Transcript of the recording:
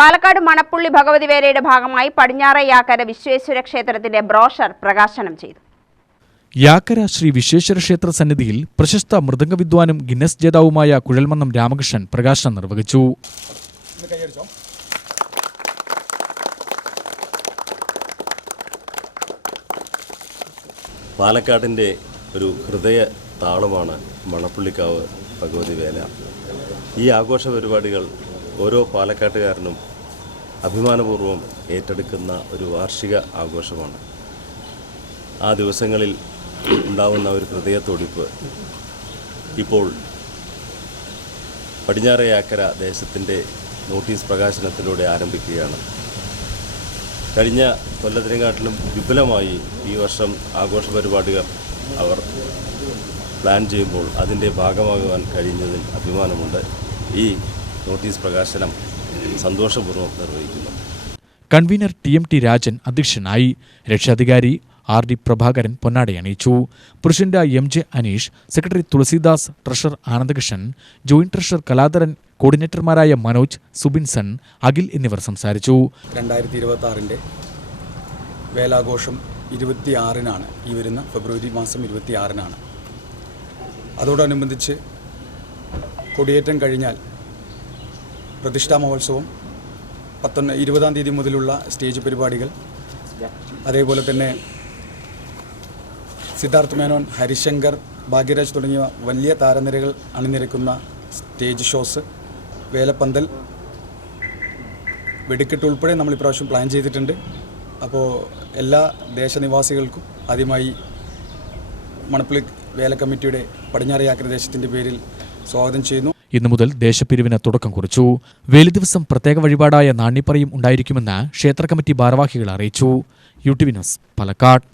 പാലക്കാട് മണപ്പുള്ളി ഭഗവതി വേലയുടെ ഭാഗമായി പടിഞ്ഞാറെ യാക്കര വിശ്വേശ്വര ക്ഷേത്രത്തിന്റെ ബ്രോഷർ പ്രകാശനം ചെയ്തു. യാക്കര ശ്രീ വിശ്വേശ്വര ക്ഷേത്ര സന്നിധിയിൽ പ്രശസ്ത മൃദംഗ വിദ്വാനും ഗിന്നസ് ജേതാവുമായ കുഴൽമന്നം രാമകൃഷ്ണൻ പ്രകാശനം നിർവഹിച്ചു. പാലക്കാടിൻ്റെ ഒരു ഹൃദയ താളമാണ് മണപ്പുള്ളിക്കാവ് ഭഗവതി വേല. ഈ ആഘോഷ പരിപാടികൾ ഓരോ പാലക്കാട്ടുകാരനും അഭിമാനപൂർവ്വം ഏറ്റെടുക്കുന്ന ഒരു വാർഷിക ആഘോഷമാണ്. ആ ദിവസങ്ങളിൽ ഉണ്ടാവുന്ന ഒരു ഹൃദയത്തോടിപ്പ് ഇപ്പോൾ പടിഞ്ഞാറെ യാക്കര ദേശത്തിൻ്റെ നോട്ടീസ് പ്രകാശനത്തിലൂടെ ആരംഭിക്കുകയാണ്. കഴിഞ്ഞ കൊല്ലത്തിനെക്കാട്ടിലും വിപുലമായി ഈ വർഷം ആഘോഷ പരിപാടികൾ അവർ പ്ലാൻ ചെയ്യുമ്പോൾ അതിൻ്റെ ഭാഗമാകുവാൻ കഴിഞ്ഞതിൽ അഭിമാനമുണ്ട്. ഈ നോട്ടീസ് പ്രകാശനം സന്തോഷപൂർവ്വം നിർവഹിക്കുന്നു. കൺവീനർ TMT രാജൻ അധ്യക്ഷനായി. രക്ഷാധികാരി RD പ്രഭാകരൻ പൊന്നാടയണിയിച്ചു. President MJ Aneesh, secretary Thulasidas, treasurer Anandakrishnan, joint treasurer Kaladharan, കോർഡിനേറ്റർമാരായ മനോജ്, സുബിൻസൺ, അഖിൽ എന്നിവർ സംസാരിച്ചു. 2026 വേലാഘോഷം 26-നാണ്. ഈ വരുന്ന ഫെബ്രുവരി മാസം 26-നാണ്. അതോടനുബന്ധിച്ച് കൊടിയേറ്റം കഴിഞ്ഞാൽ പ്രതിഷ്ഠാ മഹോത്സവം 20-ാം തീയതി മുതലുള്ള സ്റ്റേജ് പരിപാടികൾ, അതേപോലെ തന്നെ സിദ്ധാർത്ഥ് മേനോൻ, ഹരിശങ്കർ, ഭാഗ്യരാജ് തുടങ്ങിയ വലിയ താരനിരകൾ അണിനിരക്കുന്ന സ്റ്റേജ് ഷോസ്, വേലപ്പന്തൽ, വെടിക്കെട്ട് ഉൾപ്പെടെ നമ്മൾ ഇപ്രാവശ്യം പ്ലാൻ ചെയ്തിട്ടുണ്ട്. അപ്പോൾ എല്ലാ ദേശനിവാസികൾക്കും ആദ്യമായി മണപ്പുള്ളി വേല കമ്മിറ്റിയുടെ പടിഞ്ഞാറെ യാക്കര ദേശത്തിൻ്റെ പേരിൽ സ്വാഗതം ചെയ്യുന്നു. ഇന്നു മുതൽ ദേശപ്പിരിവിന് തുടക്കം കുറിച്ചു. വേലി ദിവസം പ്രത്യേക വഴിപാടായ നാണ്യപ്പറയും ഉണ്ടായിരിക്കുമെന്ന് ക്ഷേത്ര കമ്മിറ്റി ഭാരവാഹികൾ അറിയിച്ചു. UTV news, Palakkad.